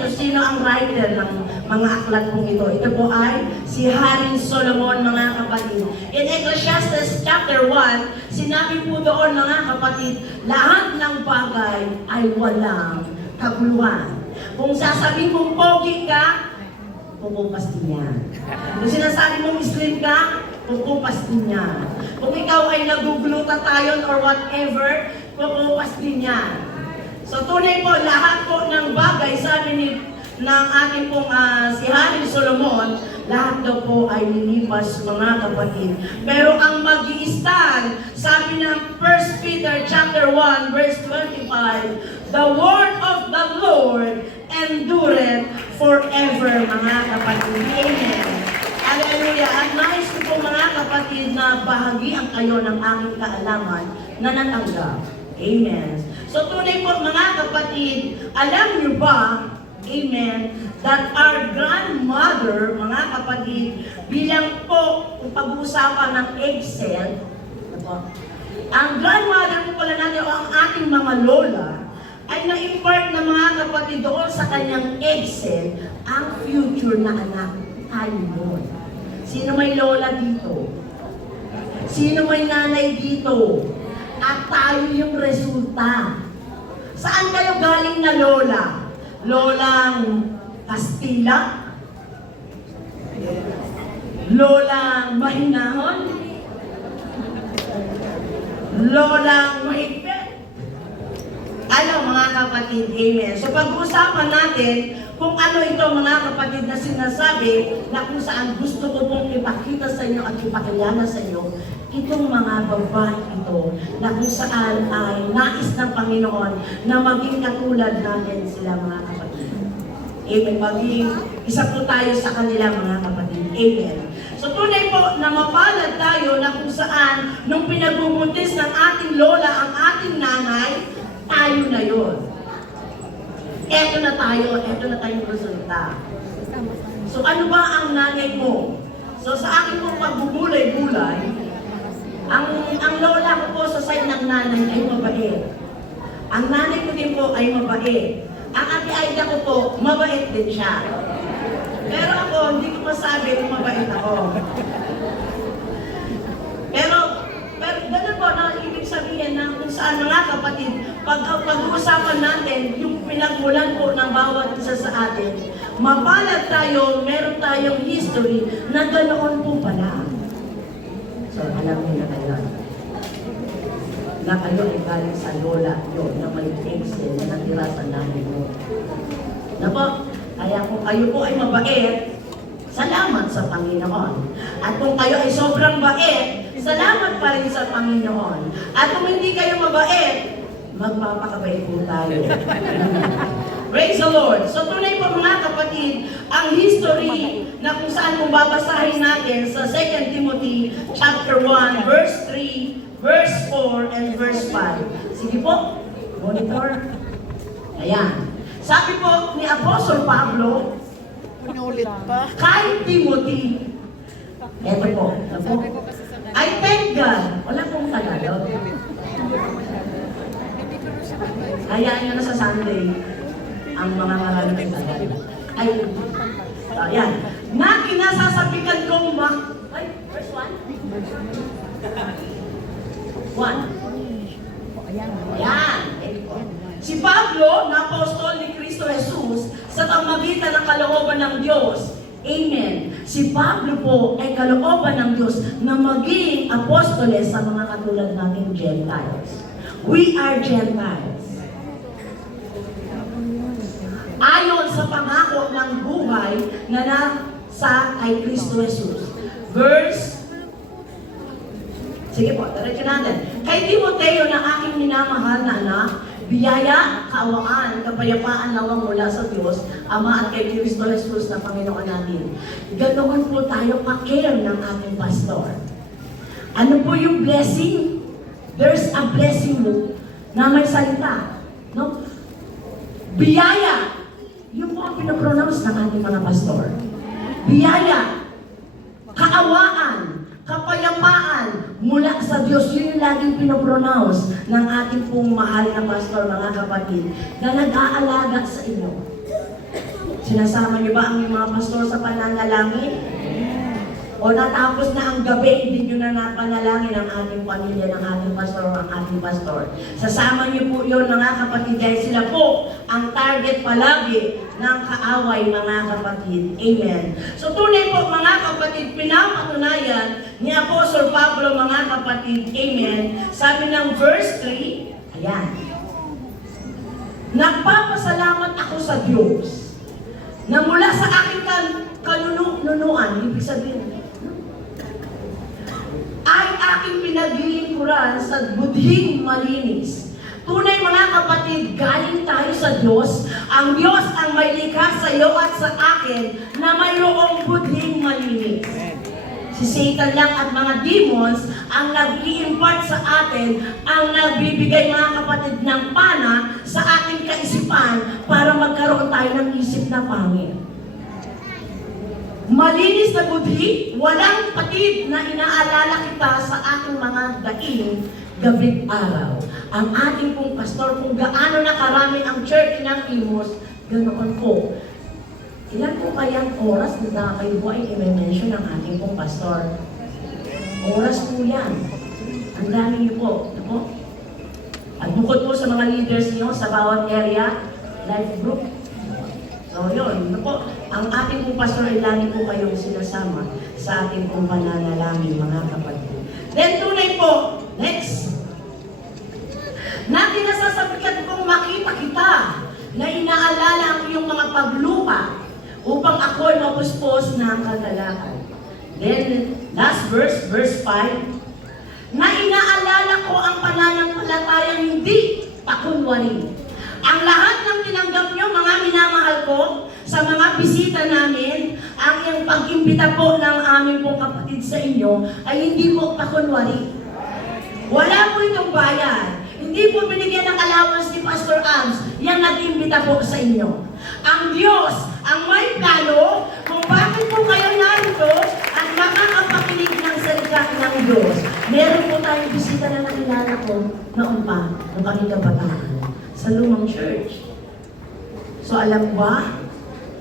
natin kung sino ang writer ng mga aklat pong ito. Ito po ay si Haring Solomon, mga kapatid. In Ecclesiastes chapter 1, sinabi po doon, mga kapatid, lahat ng bagay ay walang kaguluhan. Kung sasabihin mong pogi ka, pupupas din yan. Kung sinasabi mong slim ka, pupupas din yan. Kung ikaw ay nag-glutathione or whatever, pupupas din yan. So tunay po, lahat po ng bagay, sabi ng ating pong si Haring Solomon, lahat daw po ay lilipas, mga kapatid. Pero ang mag-i-stand, sabi ng 1 Peter chapter 1 verse 25, the word of the Lord endureth forever, mga kapatid. Amen. Hallelujah. At nais ko po, mga kapatid, na bahagian kayo ng aking kaalaman na natanggap. Amen. So tunay po, mga kapatid, alam niyo ba, amen, that our grandmother, mga kapatid, bilang po kung pag-uusapan ng egg cell, ang grandmother po pala natin o ang ating mga lola, ay na-impart na, mga kapatid, doon sa kanyang egg cell ang future na anak. Tayo doon. Sino may lola dito? Sino may nanay dito? At tayo yung resulta. Saan kayo galing na lola? Lolang Kastila? Lolang mahinahon? Lolang mahigpit? Ano, mga kapatid, amen. So pag-uusapan natin kung ano ito, mga kapatid, na sinasabi na kung saan gusto ko pong ipakita sa inyo at ipakilala sa inyo itong mga babae ito na kung saan ay nais ng Panginoon na maging katulad natin sila, mga kapatid. Amen. Maging isa po tayo sa kanila, mga kapatid. Amen. So tunay po na mapalad tayo na kung saan nung pinagbubuntis ng ating lola ang ating nanay, tayo na yun. Eto na tayong resulta. So ano ba ang nanay mo? So sa akin pong pagbubulay-bulay, ang lola ko po sa side ng nanay ay mabait. Ang nanay ko din po ay mabait. Ang ate Aida ko po, mabait din siya. Pero ako, hindi ko masabi kung mabait ako. Pero ganun po na ibig sabihin na kung saan, mga kapatid, pag-uusapan natin yung pinagmulan po ng bawat isa sa atin, mapalad tayo, meron tayong history na ganoon po pala. So, alam niyo na kayo. Na kayo ay galing sa lola yun, na may excel na natira sa nanay mo. Na po, kaya kung kayo po ay mabait, salamat sa Panginoon. At kung kayo ay sobrang bait, salamat pa rin sa Panginoon. At kung hindi kayo mabait, magpapakabait po tayo. Praise the Lord. So tunay po, mga kapatid, ang history na kung saan kung babasahin natin sa 2 Timothy chapter 1, verse 3, verse 4, and verse 5. Sige po, monitor. Ayan. Sabi po ni Apostle Pablo, kay Timothy, eto po, I thank God. Wala pong Tagalog. Hayaan nyo na sa Sunday ang mga maraming Tagalog. Ay, ayan. Na kinasasabikan kong ay, verse 1? 1. Ayan. Si Pablo, na apostol ni Kristo Jesus, sa pamamagitan ng kalooban ng Diyos. Amen. Si Pablo po ay kalooban ng Diyos na maging apostoles sa mga katulad nating Gentiles. We are Gentiles. Ayon sa pangako ng buhay na nasa kay Kristo Jesus. Verse, sige po, diretso natin. Kay Timoteo na aking minamahal na anak, biyaya, kaawaan, kapayapaan nawang mula sa Diyos, Ama at kay Kristo Jesus na Panginoon natin. Ganoon po tayo ka-care ng ating pastor. Ano po yung blessing? There's a blessing na may salita. No? Biyaya. Yung po ang pinapronounce ng ating mga pastor. Biyaya. Kaawaan. Kapayapaan mula sa Diyos. Yun yung laging pinopronounce ng ating pong mahal na pastor, mga kapatid, na nag-aalaga sa inyo. Sinasama niyo ba ang inyong mga pastor sa pananalangin? O natapos na ang gabi, hindi nyo na napanalangin ang ating pamilya, ng ating pastor, ang ating pastor. Sasama niyo po yun, mga kapatid, dahil sila po ang target palagi ng kaaway, mga kapatid. Amen. So tunay po, mga kapatid, pinapatunayan ni Apostol Pablo, mga kapatid. Amen. Sabi ng verse 3, ayan. Nagpapasalamat ako sa Diyos na mula sa aking kanunuan, ibig sabihin, ay aking pinaglilingkuran sa budhing malinis. Tunay, mga kapatid, galing tayo sa Diyos. Ang Diyos ang may likha sa iyo at sa akin na mayroong budhing malinis. Si Satan lang at mga demons ang nag-i-impart sa atin, ang nagbibigay, mga kapatid, ng pana sa ating kaisipan para magkaroon tayo ng isip na pangit. Malinis na budhi, walang patid na inaalala kita sa ating mga daing gabing araw. Ang ating pong pastor, kung gaano na karami ang church ng Imos, ganoon po. Ilan po kayang oras na kayo po ay i-mention ng ating pong pastor? Oras po yan. Ang dami niyo po. Ako? At bukod po sa mga leaders niyo sa bawat area, life group. So yun, po, ang ating pong pastor ay lagi po kayong sinasama sa ating pong pananalangin, mga kapatid. Then tunay po, next. Natin nasasabihan kong makita kita na inaalala ang iyong mga paglupa upang ako ay mapuspos ng kagalakan. Then, last verse, verse 5, na inaalala ko ang pananampalatayang hindi pakunwari. Ang lahat ng tinanggap nyo, mga minamahal ko, sa mga bisita namin, ang iyong pag-imbita po ng aming pong kapatid sa inyo ay hindi po pakunwari. Wala po itong bayan. Hindi po binigyan ng allowance ni Pastor Ams yung nag-imbita po sa inyo. Ang Diyos ang may plano kung bakit po kayo narito at makakapakinig ng salita ng Diyos. Meron po tayong bisita na nakilala ko noon pa, nung kami kabataan, sa lumang church. So alam ba,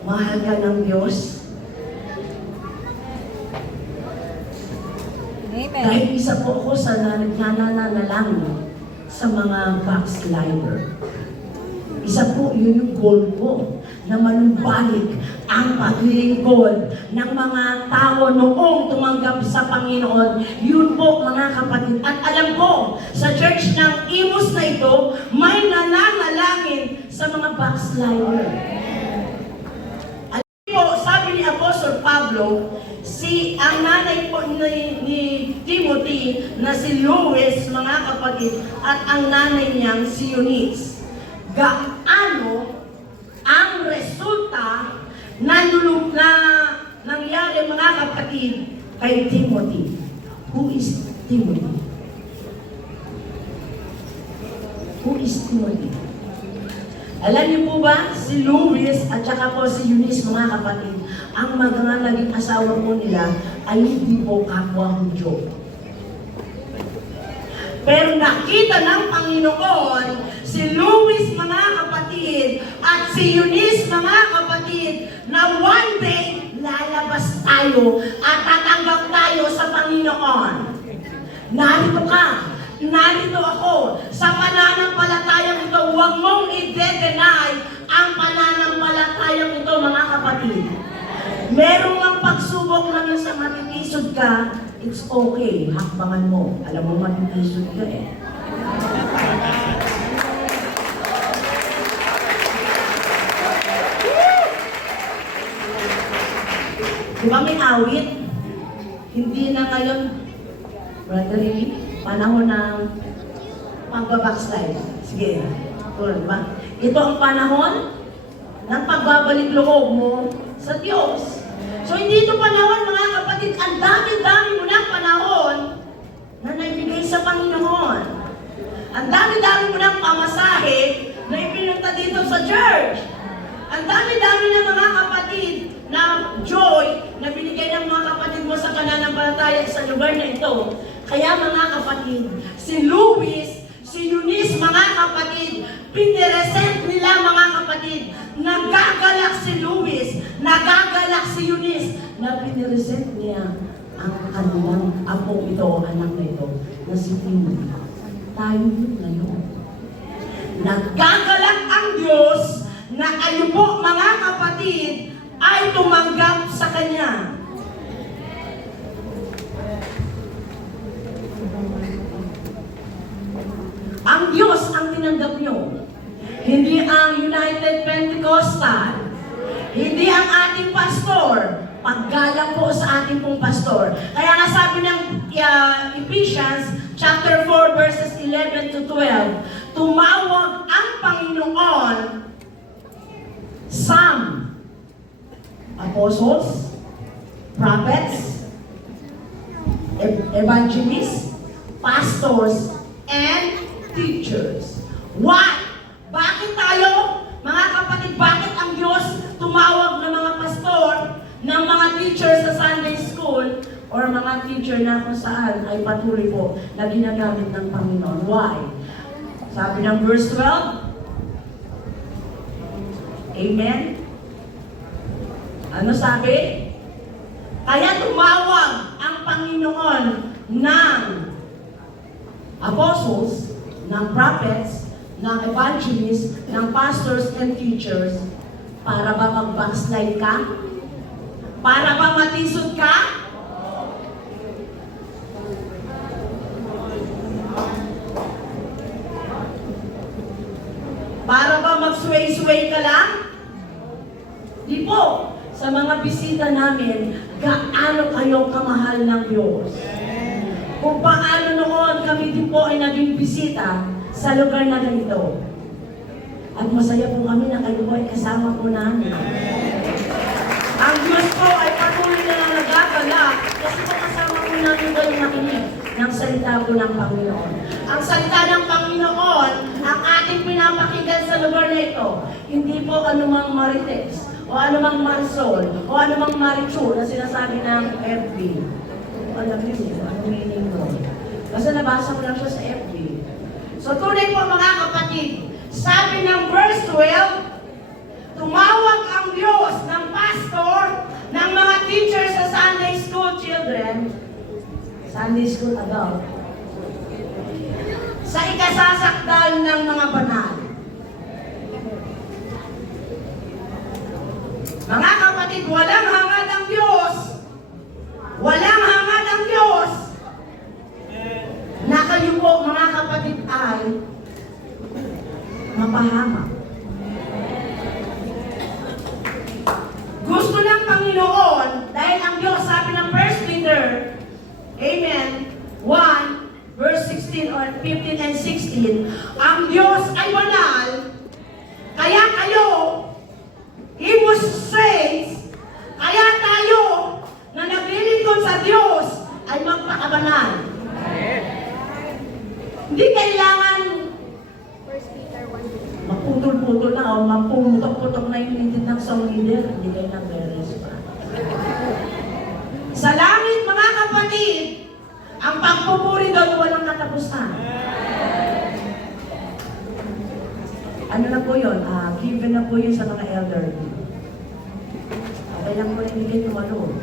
mahal ka ng Diyos? Amen. Dahil isa po ako sa nananalangin sa mga backslider. Isa po, yun yung goal ko, na manumbalik ang paglilingkod ng mga tao noong tumanggap sa Panginoon. Yun po, mga kapatid. At alam ko, sa church ng Imos na ito, may nananalangin sa mga backslider. Alam po, sabi ni Apostol Pablo, ang nanay po ni Timothy na si Lois, mga kapatid, at ang nanay niyang si Eunice. Gaano ang resulta na nangyari, mga kapatid, kay Timothy? Who is Timothy? Who is Timothy? Alam niyo po ba, si Lois at saka po si Eunice, mga kapatid, ang mga naging asawa po nila ay hindi po kapwa Hudyo. Pero nakita ng Panginoon si Lois, mga kapatid, at si Eunice, mga kapatid, na one day lalabas tayo at tatanggap tayo sa Panginoon. Narito ka. Narito ako. Sa pananampalatayang ito, huwag mong i-deny ang pananampalatayang ito, mga kapatid. Merong ang pagsubok lang sa matitisod ka, it's okay. Hakbangan mo. Alam mo, matitisod ka eh. Diba may awit? Hindi na ngayon, Brother Ricky, panahon ng pagbabackslide. Sige, tulad ba? Ito ang panahon ng pagbabalik loob mo sa Diyos. So hindi ito panahon, mga kapatid, ang dami-dami mo ng panahon na naibigay sa Panginoon. Ang dami-dami mo ng pamasahe na ipinunta dito sa church. Ang dami-dami ng mga kapatid na joy na binigay ng mga kapatid mo sa pananampalataya sa lugar na ito. Kaya, mga kapatid, si Lois, si Eunice, mga kapatid, piniresent nila, mga kapatid, nagagalak si Luis, nagagalak si Eunice, na piniresent niya ang kanilang apo ito, anak na ito, na si Timothy. Tayo yun ngayon. Nagagalak ang Diyos na kayo po, mga kapatid, ay tumanggap sa Kanya. Ang Diyos ang tinanggap nyo. Hindi ang United Pentecostal. Hindi ang ating pastor. Paggalang po sa ating pong pastor. Kaya nga sabi ng Ephesians chapter 4 verses 11 to 12, tumawag ang Panginoon some apostles, prophets, evangelists, pastors, and teachers. Why? Bakit tayo, mga kapatid, bakit ang Diyos tumawag ng mga pastor, ng mga teachers sa Sunday school, or mga teacher na kung saan ay patuloy po na ginagamit ng Panginoon? Why? Sabi ng verse 12, Amen? Ano sabi? Kaya tumawag ang Panginoon ng apostles, ng prophets, ng evangelists, ng pastors and teachers, para ba mag-backslide ka? Para ba matisod ka? Para ba mag-sway-sway ka lang? Di po. Sa mga bisita namin, gaano kayo kamahal ng Diyos? Kung paano noon kami din po ay naging bisita sa lugar na ganito. At masaya po kami na kayo ay kasama po namin. Ang Diyos po ay patuloy na nagagalak kasi po kasama po namin kayo makinig ng salita po ng Panginoon. Ang salita ng Panginoon, ang ating pinapakinggan sa lugar na ito, hindi po anumang marites, o anumang marisol, o anumang marichur na sinasabi ng FB. Alam niyo yun, anong meaning mo? Kasi nabasa ko lang siya sa FB. So tunay po mga kapatid, sabi ng verse 12, tumawag ang Diyos ng pastor, ng mga teachers sa Sunday school children, Sunday school adult, sa ikasasakdal ng mga banal. Mga kapatid, walang hangad ang Diyos. Walang hangad ang Diyos na kayo po, mga kapatid, ay mapahamak. Gusto ng Panginoon, dahil ang Diyos, sabi ng 1 Peter, Amen, 1, verse 16 or 15 and 16, ang Diyos ay banal, kaya kayo, He was saints, kaya tayo na naglilingkod sa Diyos ay magpakabanal. Hindi kailangan maputol-putol na o maputok-putok na yung nitid ng song leader. Hindi kayo nag-realize pa. Sa langit, mga kapatid, ang pagpupuri doon walang katapusan. Ano na po yun? Given na po yun sa mga elderly. Okay lang po rin hindi tumalo.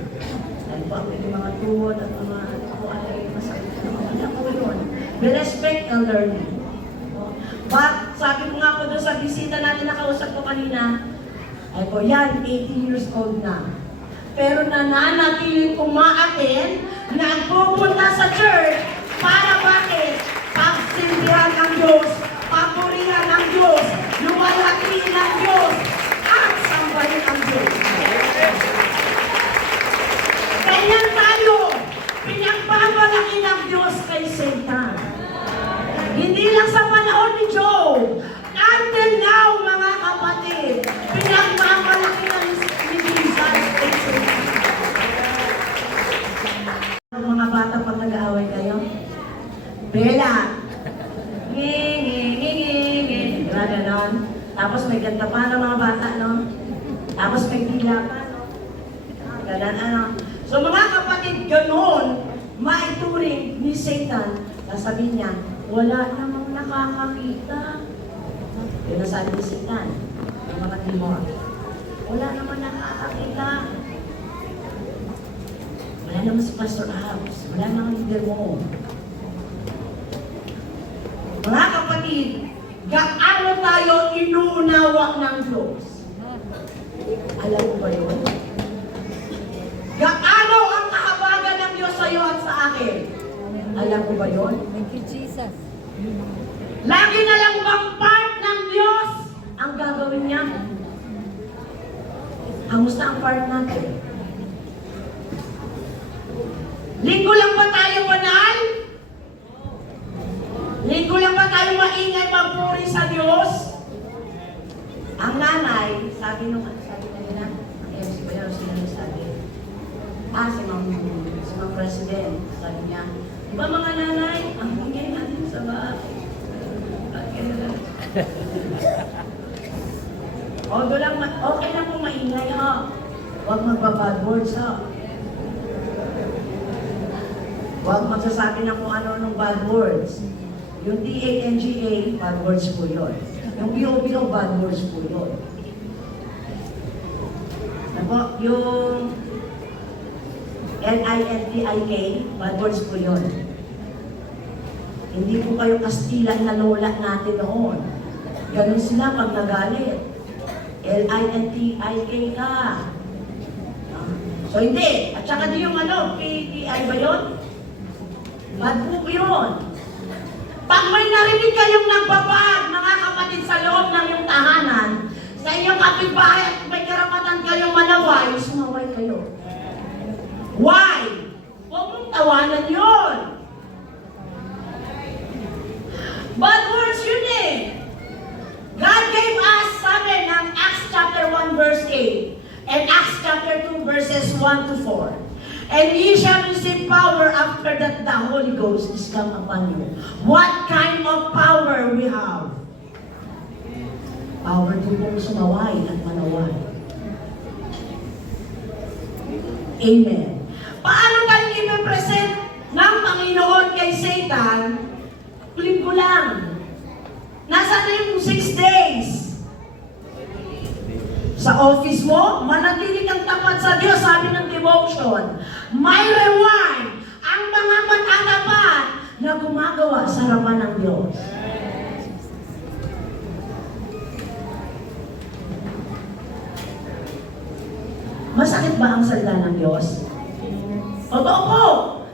Dahil po ang mga tuhod at mga po ay masakit. Ano na po yun? We respect elderly. But sabi ko nga po doon sa bisita natin nakausap ko kanina, ay po yan, 18 years old na. Pero nananatiling umaaten, nagpupunta sa church, para bakit? Pagsilbihan ng Diyos, papurihan ng Diyos, luwalhatiin ng Diyos, at sambahin ang Diyos. Kaya tayo, pinagbabalaki ng Diyos kay Satan. Hindi lang sa panahon ni Job, until now, mga kapatid, pinagbabalaki ng Jesus kay Satan. Mga bata pag nag-aaway kayo, Bella, diba ganon? Tapos may ganda pa ng mga bata, no? Tapos may tila pa, no? Ganon, ano? So mga kapatid, ganon, maituring ni Satan, nasabi niya, wala namang nakakakita. Yun ang sabi ni Satan. Yung kapatid mo. Wala naman nakakakita. Wala naman si Pastor Abs. Wala naman leader mo. Mga kapatid, gaano tayo inuunawa ng Diyos? Alam mo ba yun? Gaano ang kahabagan ng Diyos sa iyo at sa akin? Alam mo ba yun? Thank you, Jesus. Lagi na lang bang part ng Diyos ang gagawin niya? Kamusta ang part natin? Linggo lang ba tayo banal? Linggo lang ba tayo maingay papuri sa Diyos? Ang nanay, sabi nila, ang MC ba yun, sino nagsabi? Si Ma'am President, sabi niya, di ba mga nanay, ang ingay natin sa bahay. Okay lang kung maingay ha. Huwag magbabad words ha. Huwag magsasabi ng kung ano ng bad words. Yung DANGA, bad words po yun. Yung BOBO, bad words po yun. Yung LINTIK, bad words po yun. Hindi po kayo Kastilan na lola natin noon. Ganun sila pag nagalit. LINTIK ka. So hindi. At saka di yung PTI ba yun? Bad po yun. Pag may narinig kayong nagbabad, mga kapatid sa loob ng iyong tahanan, sa inyong kapitbahay at may karapatan kayong manaway, sumaway kayo. Why? Huwag mong tawanan yun. Bad words yun eh. God gave us, sabi ng Acts chapter 1 verse 8 and Acts chapter 2 verses 1 to 4. And ye shall receive power after that the Holy Ghost is come upon you. What kind of power we have? Power to pong sumaway at manaway. Amen. Paano tayo i-present ng Panginoon kay Satan? Linggo lang. Nasaan na yung 6 days? Sa office mo, manatili kang tapat sa Diyos, sabi ng devotion. May reward ang mga matatapat na gumagawa sa harapan ng Diyos. Masakit ba ang salita ng Diyos? Totoo po.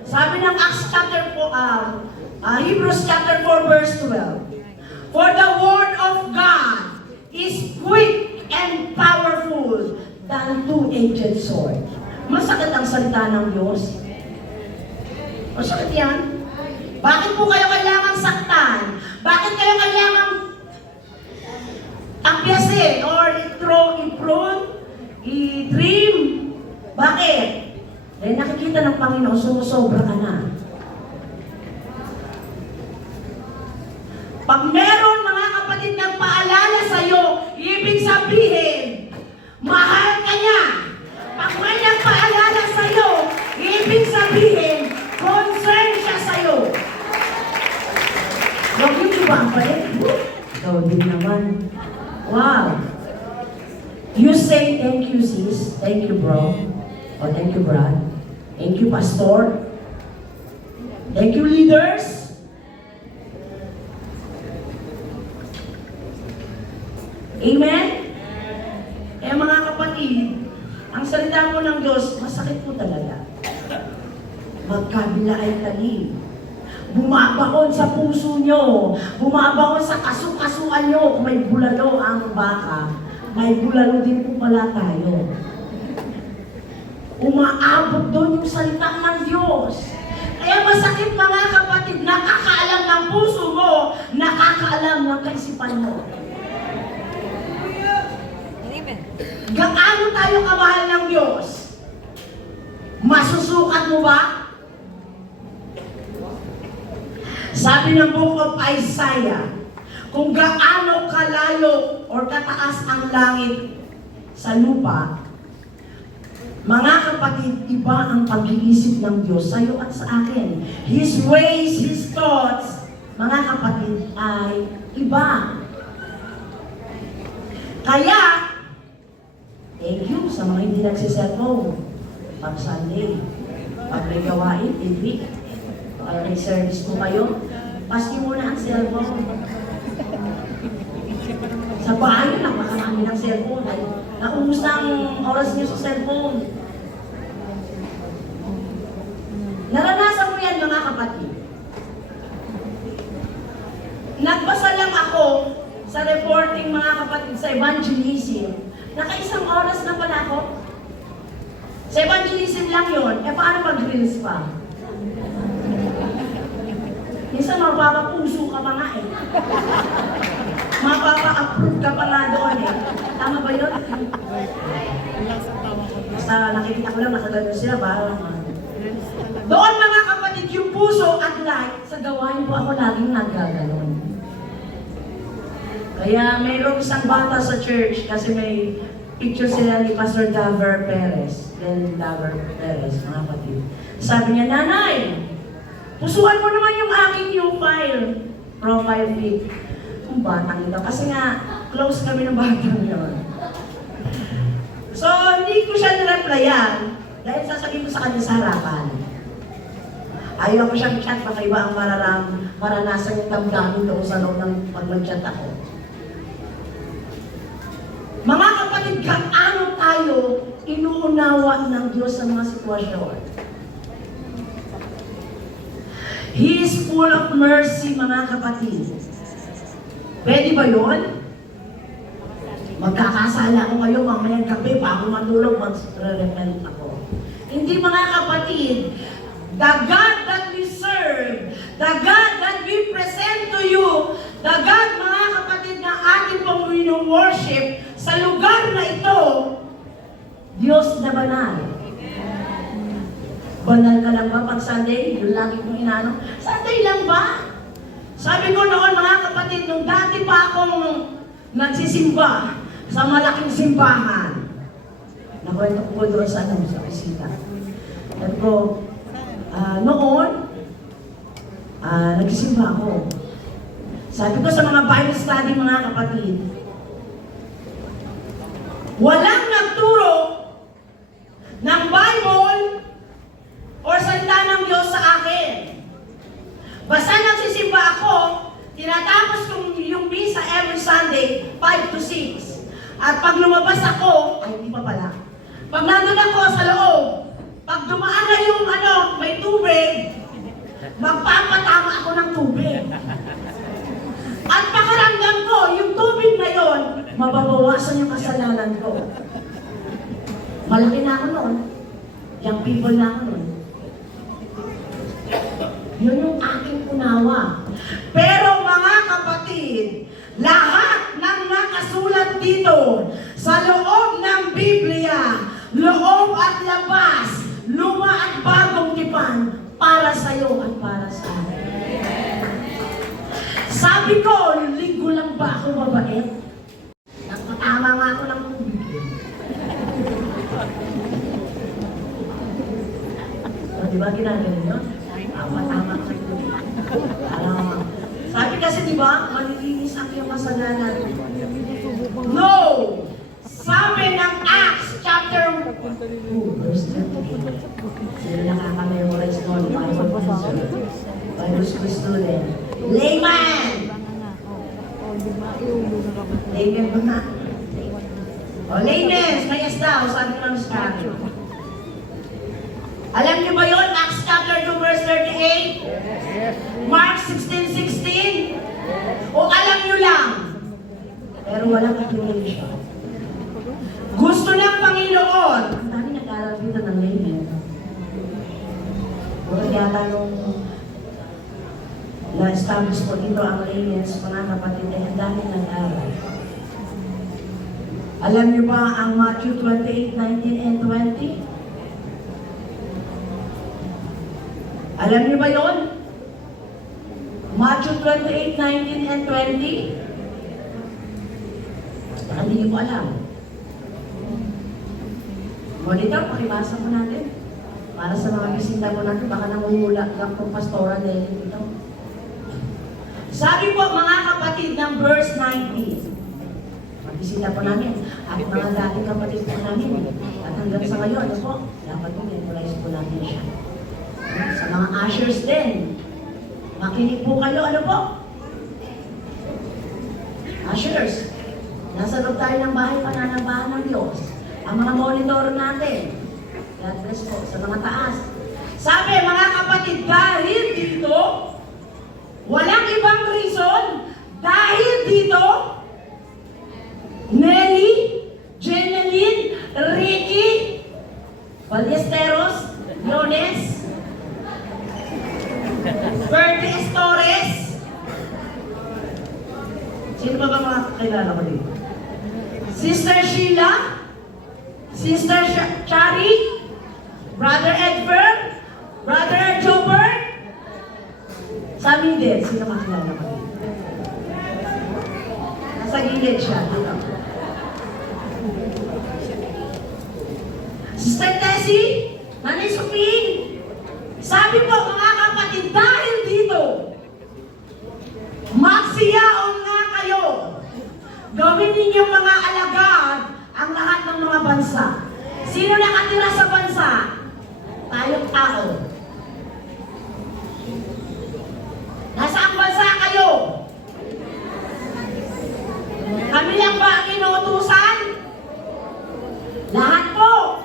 Sabi ng Acts chapter 4, Hebrews chapter 4 verse 12. For the word of God is quick and powerful than two-edged sword. Masakit ang salita ng Diyos. Masakit yan. Bakit po kayo kailangan saktan? Bakit kayo kailangan tampyasin or i-dream? Bakit? Dahil nakikita ng Panginoon, sumusobra ka na. Pag meron mga kapatid ng paalala sa'yo, ibig sabihin, mahal ka niya. Pag may nagpaalala sa'yo, ibig sabihin, concern siya sa'yo. Huwag yung iba ang palit. Ikaw din naman. Wow. You say, thank you sis, thank you bro, or thank you Brad, thank you pastor, thank you leaders. Amen? Kaya mga kapatid, ang salita po ng Diyos, masakit po talaga. Magkabila ay talim. Bumabaon sa puso nyo. Bumabaon sa kasukasuan nyo. Kung may bulalo ang baka, may bulalo din po pala tayo. Umaabot doon yung salita ng Diyos. Kaya masakit mga kapatid, nakakaalam ng puso mo, nakakaalam ng kaisipan mo. Gaano tayo kamahal ng Diyos? Masusukat mo ba? Sabi ng Book of Isaiah, kung gaano kalayo o kataas ang langit sa lupa, mga kapatid, iba ang pag-iisip ng Diyos sa iyo at sa akin. His ways, His thoughts, mga kapatid, ay iba. Kaya, thank you sa mga hindi nagsiselfone. Pag Sunday, pag may gawain, midweek, kaya may service po kayo, paski muna ang cellphone. Sa bahay lang, makarami ng cellphone. Ay, naubos na ang oras niyo sa cellphone. Naranasan mo yan, mga kapatid. Nagbasa lang ako sa reporting, mga kapatid, sa evangelism. Nakaisang oras na pala ako. Sa evangelism lang yun. Eh, paano mag-reels pa? Minsan, mapapapuso ka pa nga eh. Mapapa-approve ka pa nga doon eh. Tama ba yun? Basta nakikita ko lang, nakagano sila ba? Doon, mga kapatid, yung puso at light, sa gawain po ako laging naggaganon. Kaya mayroong isang bata sa church kasi may picture sila ni Pastor Daver Perez. Then Daver Perez, mga kapatid. Sabi niya, Nanay, pusuan mo naman yung aking new profile pic. Ang batang ito. Kasi nga, close kami ng batang yun. So, hindi ko siya nireplyan dahil sasabihin ko sa kanya sa harapan. Ayaw ko siyang chat, baka iba ang maranasan yung damdamin doon sa loob ng pag mag-chat ako. Mga kapatid, gaano tayo inuunawa ng Diyos sa mga sitwasyon? He is full of mercy, mga kapatid. Pwede ba yun? Magkakasala ako ngayon, mamayang gabi, pa ako matulog, mag-repent ako. Hindi, mga kapatid. The God that we serve, the God that we present to you, the God, mga kapatid, na ating pong worship sa lugar na ito, Diyos na banal. Banal ka lang ba pag Sunday? Yung lagi kong inaano, Sunday lang ba? Sabi ko noon, mga kapatid, nung dati pa akong nagsisimba sa malaking simbahan, nakwento ko doon sa bisita. Sabi ko, noon, nagsisimba ako. Sabi ko sa mga Bible study, mga kapatid, walang nagturo ng Bible or salita ng Diyos sa akin. Basta nagsisimba ako, tinatapos kong yung misa every Sunday, 5 to 6. At pag lumabas ako, ay hindi pa pala. Pag nandun ako sa loob, pag dumaan na yung may tubig, magpapatama ako ng tubig. At pakaramdam ko, yung tubig na yon, mababawasan yung kasalanan ko. Malaki na ako noon. Young people na ako noon. Yun yung aking unawa. Pero mga kapatid, lahat ng nakasulat dito sa loob ng Biblia, loob at labas, luma at bagong tipan, para sa iyo at para sa akin. Sabi ko, linggo lang ba ako mabait? Nagpatama nga ako ng tubig. Diba ginagaling yun? Tama ka ito. Sabi kasi diba, malilinis ang iyong kasalanan. No! Sabi ng Acts chapter 2, verse 38. Sila nakaka-memorize noon, Bible professor, Bible school student. Layman! Layman ba na? O, layman, mayas daw, sabi ng sabi. Alam niyo ba yun? Acts chapter 2, verse 38? Mark 16:16? O alam niyo lang? Pero walang application. Gusto ng Panginoon. Ang dami nag-aaral dito ng layman. Huwag yata nung na-establish po dito ang layman's, mga kapatid, ay ang dami nag-aaral. Alam niyo ba ang Matthew 28:19 and 20? Alam niyo ba yun? Matthew 28:19 and 20? Baka hindi niyo po alam. Monitor, pakibasa mo natin. Para sa mga bisita mo natin, baka nangungula lang kung pastora dahil ito. Sabi po mga kapatid ng verse 19. bisita po namin. At mga dating kapatid po namin. At hanggang sa ngayon, ano po, dapat po memorize po natin siya. Sa mga ushers din, makinig po kayo, ano po? Ushers, nasa loob tayo ng bahay pananambahan ng Diyos. Ang mga monitor natin, God bless po, sa mga taas. Sabi, mga kapatid, dahil dito, walang ibang reason, dahil dito, Nelly, Jeneline, Ricky, Ballesteros, Yones, Bertes Torres. Sino ba mga kakilala ko dito? Sister Sheila, Sister Chari, Brother Edward, Brother Jobert. Sa amin din, sino kakilala ko dito? Nasa gilid siya, dito. Sister Tessie, Nanay Suping. Sabi po mga kapatid, dahil dito, magsiyaon nga kayo. Gawin ninyong mga alagad ang lahat ng mga bansa. Sino nakatira sa bansa? Tayong tao. Nasaan bansa kayo? Kami lang ba ang inuutusan? Lahat po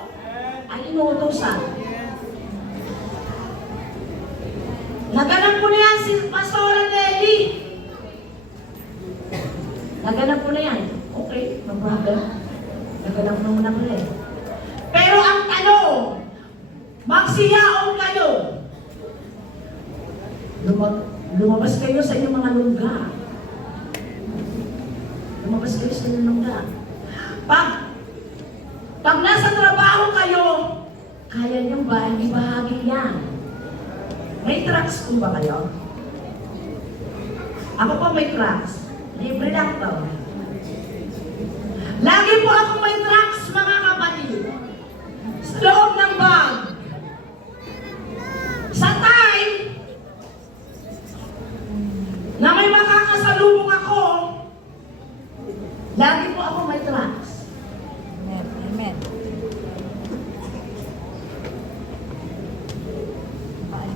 ang inuutusan. Naganap po na yan si Pastora Nelly. Naganap po na yan. Okay, no problem. Naganap na muna po yan. Pero ang tanong, magsiyaon kayo. Lumabas kayo sa inyong mga lungga. Lumabas kayo sa inyong lungga. Pag nasa trabaho kayo, kaya niyong ba ibahagi yan? May trucks po ba kayo? Ako po may trucks. Libre lang to. Lagi po ako may trucks, mga kapatid. Sa loob ng bag. Sa time na may makakasalubong ako, lagi po ako may trucks. Amen.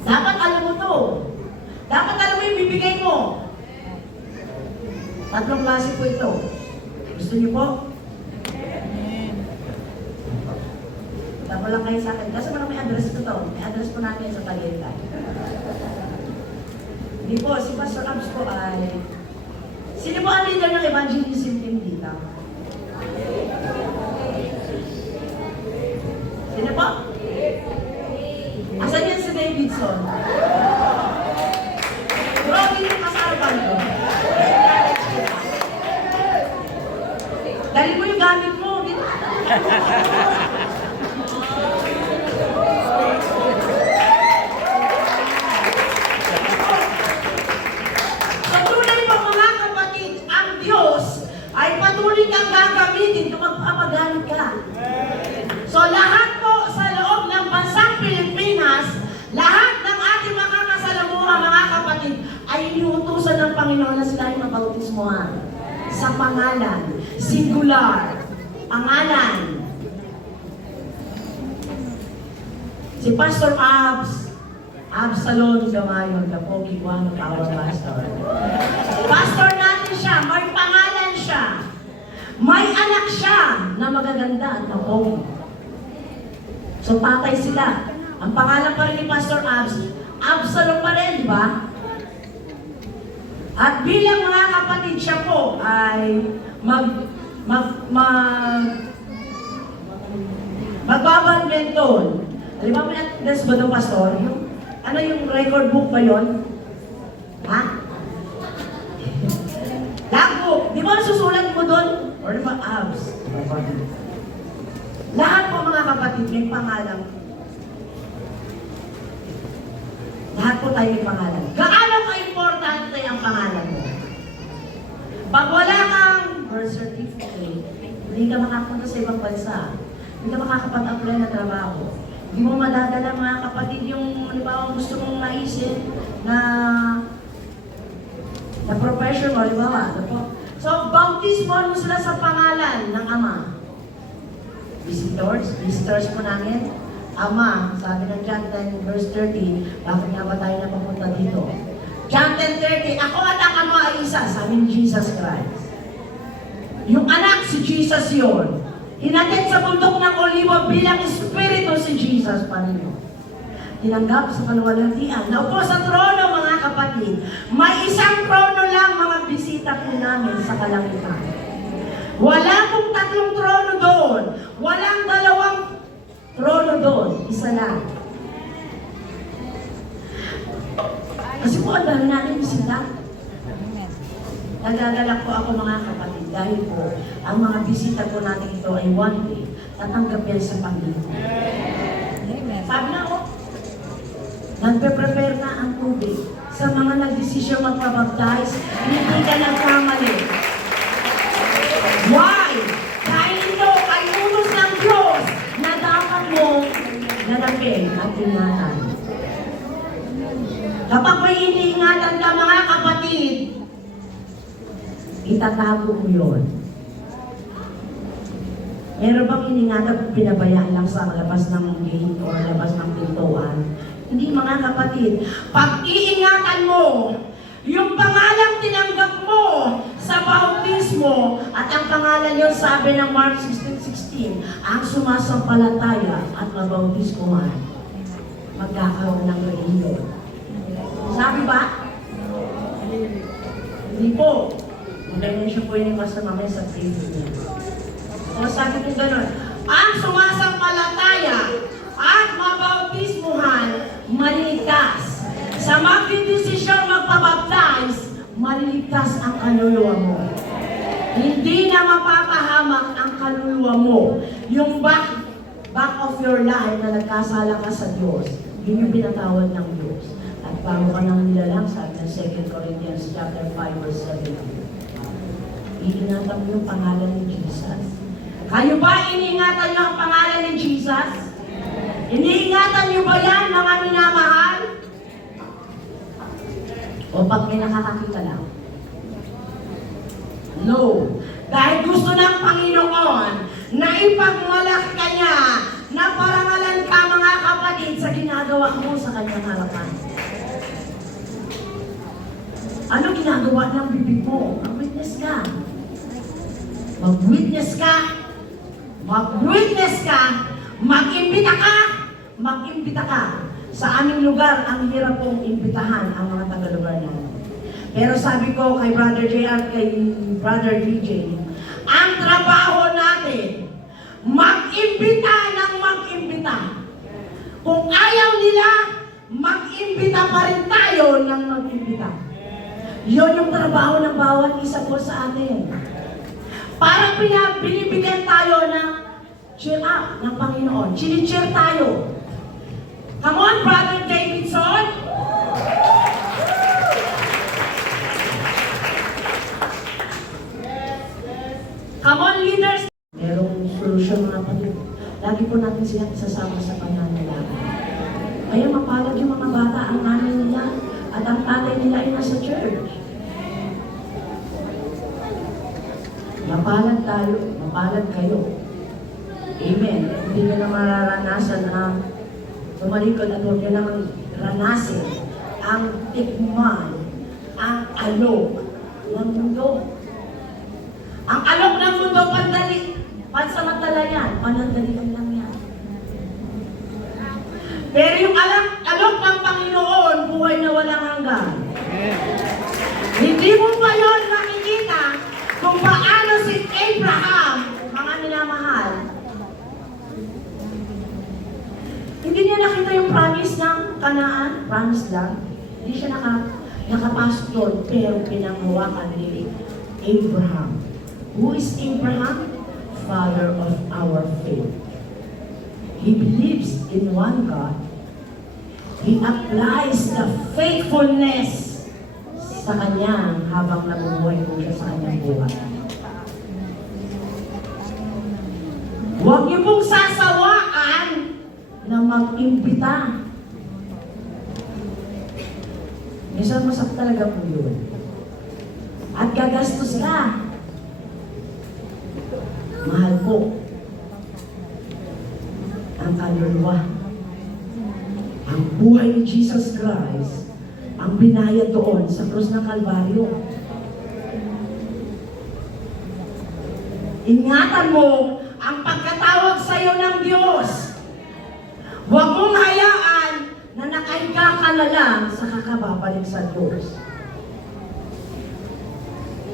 Dapat alam mo to. Dapat alam mo yung bibigay mo. Tatlong klase po ito. Gusto niyo po? Tama lang kayo sa akin. Kasi may address ko to. May address po natin sa Tagaytay. Hindi po, si Pastor Abs po ay... Sino po ang leader ng evangelism team dito? Sino po? Asan yan si Davidson? Bro, dito kasarpan ko. Dali mo yung gamit mo. Dito. So, tunay po mga kapatid, ang Diyos ay patuloy kang gagamitin kung magpapagamit ka. So, lahat po sa loob ng bansang Pilipinas, lahat ng ating makakasalamuha, mga kapatid, ay iniutusan ng Panginoon na sila ay mabautismohan. Sa pangalan, singular, pangalan. Si Pastor Absalon Gamayon, Kapogi, Guano, Kawang Pastor. Pastor natin siya, may pangalan siya. May anak siya na magaganda at kapogi. So, tatay sila. Ang pangalan pa rin ni Pastor Absalom pa rin, di ba? At bilang mga kapatid siya po ay magbabadminton. Alam mo, may address ba ng pastor? Ano yung record book ba yun? Ha? Logbook. Di ba susulat mo doon? Or di ba abs? Lahat po mga kapatid may pangalan. Lahat po tayo may pangalan. Gaano ka-importante ang pangalan mo? Pag wala kang birth certificate, hindi ka makapunta sa ibang bansa. Hindi ka makakapag-apply na trabaho. Hindi mo madadala mga kapatid yung halimbawa gusto mong maisin na profession mo, halimbawa, ano po? So, bautismohan mo sila sa pangalan ng Ama. Visitors po namin. Ama, sabi ng John 10 verse 30, bakit nga ba tayo napapunta dito? John 10:30, ako at ang Ama ay isa, sabi ni Jesus Christ. Yung anak, si Jesus yun. Hinatid sa bundok ng Olivo bilang Espiritu si Jesus, Panginoon. Tinanggap sa kaluwalhatian. Naupo sa trono, mga kapatid. May isang trono lang, mga bisita po namin sa kalangitan. Wala pong tatlong trono doon. Walang dalawang trono doon. Isa lang. Kasi po, ang dami natin bisita. Amen. Nagagalak po ako, mga kapatid, dahil po, ang mga bisita po natin ito ay one day, tatanggap yan sa Panginoon. Amen. Sabi na, oh, nagpe-prepare na ang tubig. Sa mga nagdesisyon magpabaptize, hindi ka nagkamali. Why? Dahil ito ay utos ng Diyos na dapat mo nanapin at ingatan. Kapag may iniingatan ka, mga kapatid, itatago mo yun. Meron bang iningatan kung pinabayaan lang sa labas ng gate o labas ng pintuan? Hindi, mga kapatid. Pag-iingatan mo yung pangalang tinanggap mo sa bautismo at ang pangalan yun, sabi ng Mark 16:16, ang sumasampalataya at mabautismohan, magkakaroon ng reliyon. Sabi ba? Hindi po. Mag-mention po yun yung Pastor mamaya sa Facebook niya. O sabi ko gano'n, ang sumasampalataya at mabautismuhan, maliligtas. Sa magdidesisyon magpabaptize, maliligtas ang kaluluwa mo. Hindi na mapapahamak ang kaluluwa mo. Yung back of your life na nagkasala ka sa Diyos, yun yung pinatawad ng Diyos. At bago ka nang nilalang, sabi ng 2 Corinthians chapter 5 verse 17. Iingatan mo yung pangalan ni Jesus. Kayo ba iniingatan niyo ang pangalan ni Jesus? Iniingatan niyo ba yan, mga minamahal? O pag may nakakakita lang? No. Dahil gusto ng Panginoon na ipagmalaki ka niya, na parangalan ka, mga kapatid, sa ginagawa mo sa kanyang harapan. Ano ginagawa ng bibig mo? Mag-witness ka. Mag-witness ka. Mag-witness ka. Mag-imbita ka. Mag-imbita ka. Sa aming lugar, ang hirap pong imbitahan ang mga taga-lugar natin. Pero sabi ko kay Brother JR, kay Brother DJ, ang trabaho natin, mag-imbita ng mag-imbita. Kung ayaw nila, mag-imbita pa rin tayo ng mag-imbita. Yun yung trabaho ng bawat isa po sa atin. Parang binibigyan tayo ng cheer up ng Panginoon. Chini-cheer tayo. Come on, Brother Davidson! Come on, leaders! Merong solusyon, mga kapatid. Lagi po natin silang isasama sa pananalaman. Kaya mapalad yung mga bata, ang nanay nila at ang tatay nila ay nasa church. Mapalad tayo, mapalad kayo. Amen. Hindi nyo na mararanasan na tumalikod at huwag nyo naman ranasin ang tikman, ang alok ng mundo. Ang alok ng mundo, pansamantala yan, panandalian lang yan. Pero yung alok ng Panginoon, buhay na walang hanggan. Hindi mo pa yun makikita kung paano si Abraham, mga minamahal, hindi niya nakita yung promise ng Kanaan, promise lang. Hindi siya nakapasok doon, pero pinanghawakan ni Abraham. Who is Abraham? Father of our faith. He believes in one God. He applies the faithfulness sa kanya habang nabubuhay po siya sa kanyang buhay. Huwag niyo pong sasawaan na mag-imbita. Minsan masakit talaga po yun. At gagastos ka. Mahal ko ang kaluluwa. Ang buhay ni Jesus Christ ang binayad doon sa krus ng Kalbaryo. Ingatan mo ang pagkatawag sa iyo ng Diyos. Huwag mong hayaan na nakahiga ka na lang sa kakababalik sa Diyos.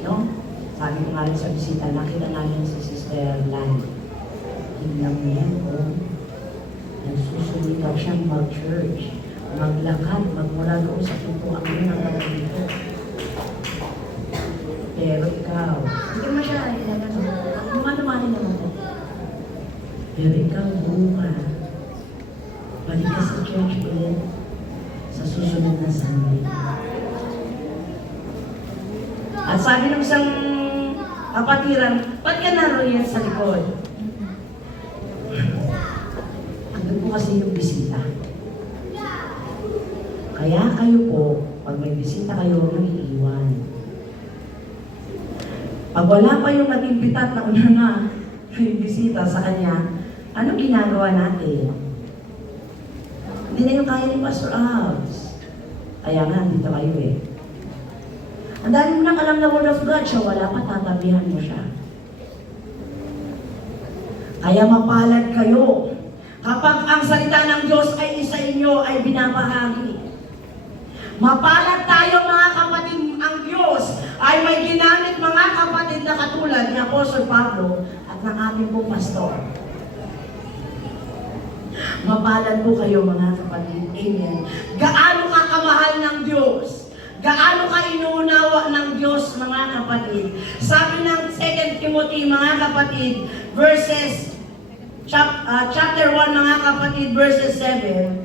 No? Sabi ko nga rin sa bisita, nakita namin si Sister Lan. Tingnan mo yan, oh. Nagsusumikaw siyang mag-church, maglakad, magmula doon sa pintuan mo ng dito. Pero ikaw, hindi mo siya, lumalumanin naman ko. Pero ikaw, buka, balik ka sa church ulit sa susunod na Sunday. At sabi ng isang kapatiran, ba't ka naroon sa likod? Andun po kasi yung bisita. Kaya kayo po, pag may bisita kayo, nag-iiwan. Pag wala pa yung nag-imbitat na una na yung bisita sa kanya, ano ginagawa natin? Hindi na yung kaya ni Pastor Abs. Kaya nga, dito kayo eh. Ang dami mo nang alam na Word of God, siya wala pa, tatabihan mo siya. Kaya mapalad kayo kapag ang salita ng Diyos ay isa inyo ay binabahagi. Mapalad tayo mga kapatid, ang Diyos ay may ginamit mga kapatid na katulad ni Apostol Pablo at ng ating pong pastor. Mapalad po kayo mga kapatid. Amen. Gaano ka kamahal ng Diyos? Gaano ka inuunawa ng Diyos mga kapatid? Sabi ng 2 Timothy mga kapatid, chapter 1 mga kapatid, verses 7.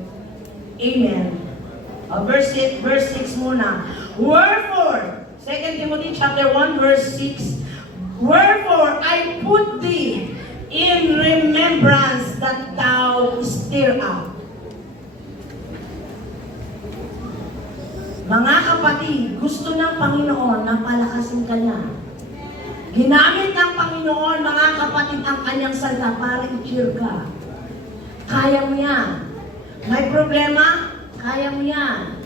Amen. Verse 6 muna. Wherefore, 2 Timothy chapter 1 verse 6, wherefore I put thee in remembrance that thou stir up. Mga kapatid, gusto ng Panginoon na palakasin ka niya. Ginamit ng Panginoon, mga kapatid, ang kanyang salita para i-cheer ka. Kaya mo yan. May problema? Kaya mo yan.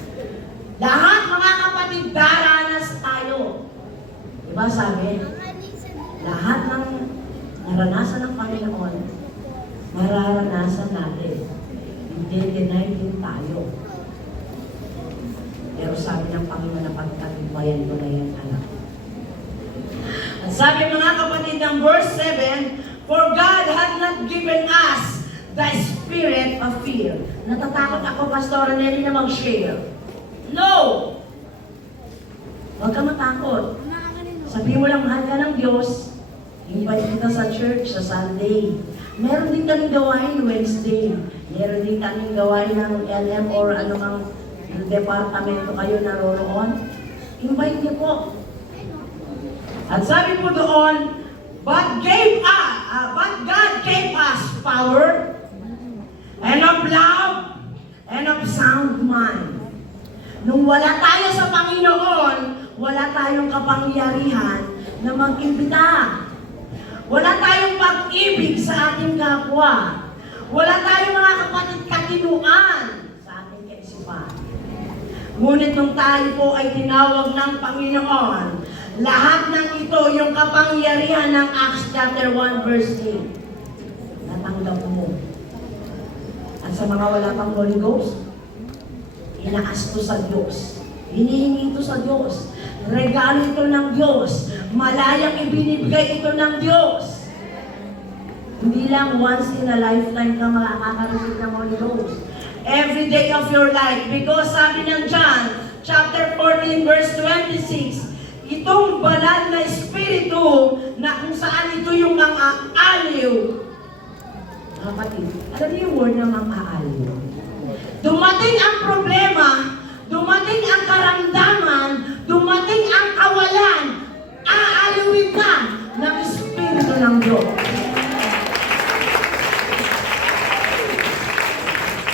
Lahat, mga kapatid, daranas tayo. Diba sabi? Lahat ng naranasan ng Panginoon, mararanasan natin. Hindi deny din tayo. Pero sabi ng Panginoon na pagtagumpayan mo na yan, anak. At sabi mga kapatid ng verse 7, for God had not given us the spirit of fear. Natatakot ako, Pastor Nelly, na mag-share. No! Huwag ka matakot. Sabi mo lang, mahal ka ng Diyos. Invite kita sa church sa Sunday. Meron din kaming gawain Wednesday. Meron din kaming gawain ng LM or anumang departamento kayo naroroon. Invite niyo po. At sabi po doon, but God gave us power and of love and of sound mind. Nung wala tayo sa Panginoon, wala tayong kapangyarihan na mag-imbita. Wala tayong pag-ibig sa ating kapwa. Wala tayong mga kapatid katinuan sa ating kaisipan. Ngunit nung tayo po ay tinawag ng Panginoon, lahat ng ito, yung kapangyarihan ng Acts chapter 1 verse 8, natanggap mo. At sa mga wala pang Holy Ghost, inaas to sa Diyos. Hinihingi ito sa Diyos. Regalo ito ng Diyos. Malayang ibinibigay ito ng Diyos. Hindi lang once in a lifetime ka makakaroon ng Holy Ghost. Every day of your life. Because sabi ng John, chapter 14, verse 26, itong banal na espiritu na kung saan ito yung mga aliw. Kapatid, alam niyo yung word na mga aliw? Dumating ang problema, dumating ang karamdaman, dumating ang kawalan, aaliwin ka ng espiritu ng Diyos.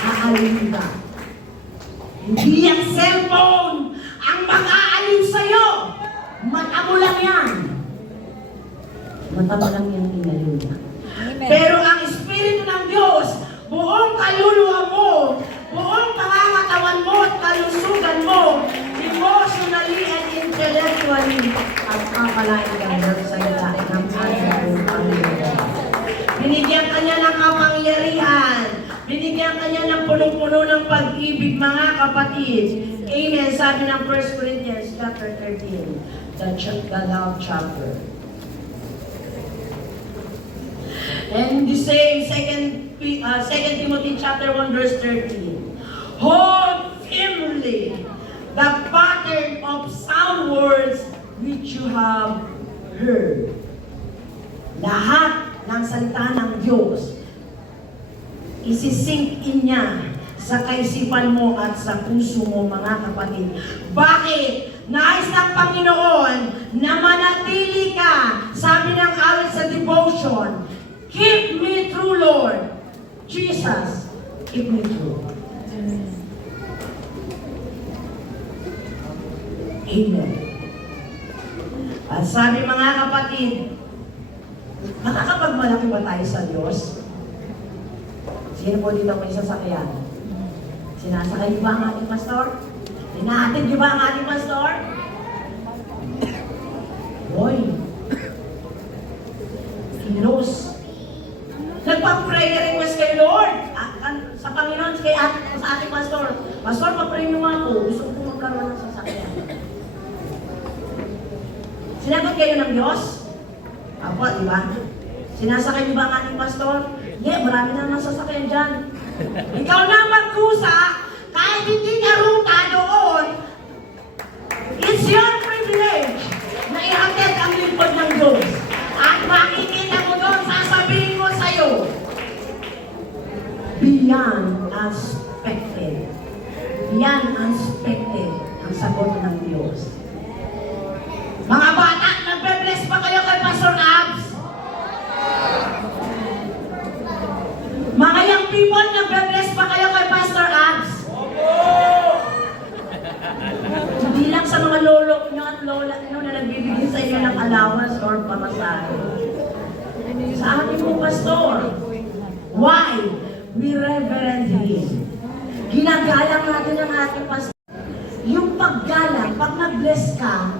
Aaliwin ka. Hindi ang cellphone ang mag-aaliw sa'yo. Mata mo lang yan. Mata mo lang yan, Hallelujah. Amen. Pero ang Espiritu ng Diyos, buong kaluluwa mo, buong pangangatawan mo at kalusugan mo, emotionally and intellectually, at kapalain ka ng salita ng ating Panginoon. Binigyan ka niya ng kapangyarihan. Binigyan ka niya ng punong-puno ng pag-ibig, mga kapatid. Amen. Sabi ng 1 Corinthians chapter 13, the love chapter. And the same, 2 Timothy chapter 1 verse 13. Hold firmly the pattern of sound words which you have heard. Lahat ng salita ng Diyos, isisink in niya sa kaisipan mo at sa puso mo, mga kapatid. Bakit? Nais ng Panginoon na manatili ka. Sabi ng awit sa devotion, keep me true, Lord. Jesus, keep me true. Amen. At sabi mga kapatid, makakapagmalaki ba tayo sa Diyos? Sino po dito may sasakyan? Sinasakay niyo ba ang ating pastor? Hinahatid niyo ba ang ating pastor? Boy, kilos. Nagpag-prayer request kay Lord. Sa Panginoon, sa ating pastor. Pastor, pa-pray niyo ako. Gusto ko magkaroon ng sasakyan. Sinagot kayo ng Diyos? Apo, di ba? Sinasakay niyo ba ang ating pastor? Marami na naman sasakyan dyan. Ikaw na magkusa, kahit hindi ka ruta doon, it's your privilege na ihatid ang lingkod ng Diyos. At makikita mo doon, sasabihin ko sa'yo, beyond expected. Beyond expected ang sagot ng Diyos. Mga bata, nagbe-bless pa kayo kay Pastor Abs? Mga young people, nagbe-bless pa kayo kay Pastor Abs? Hindi lang sa mga lolo nyo at lola nyo na nagbibigay sa inyo ng allowance or pamasahe. Sa ating po, Pastor. Why? We reverend Him. Ginagalang natin ang ating Pastor. Yung paggalang, pag nag-bless ka,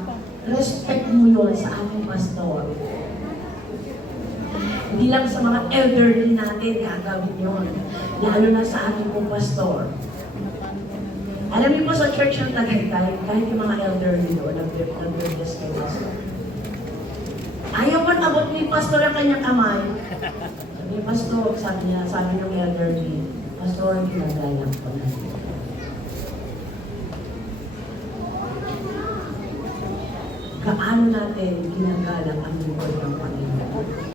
respect mo yun sa ating Pastor. Hindi lang sa mga elderly natin gagawin yun. Lalo na sa ating pong pastor. Alam niyo po sa church ng Tagaytay, kahit yung mga elderly doon, nag-bless kay pastor. Ayaw man abot ni pastor ang kanyang kamay. Sabi, pastor, sabi ng elderly, pastor, ginagalang ko na. Gaano natin ginagalang ang lingkod ng Panginoon?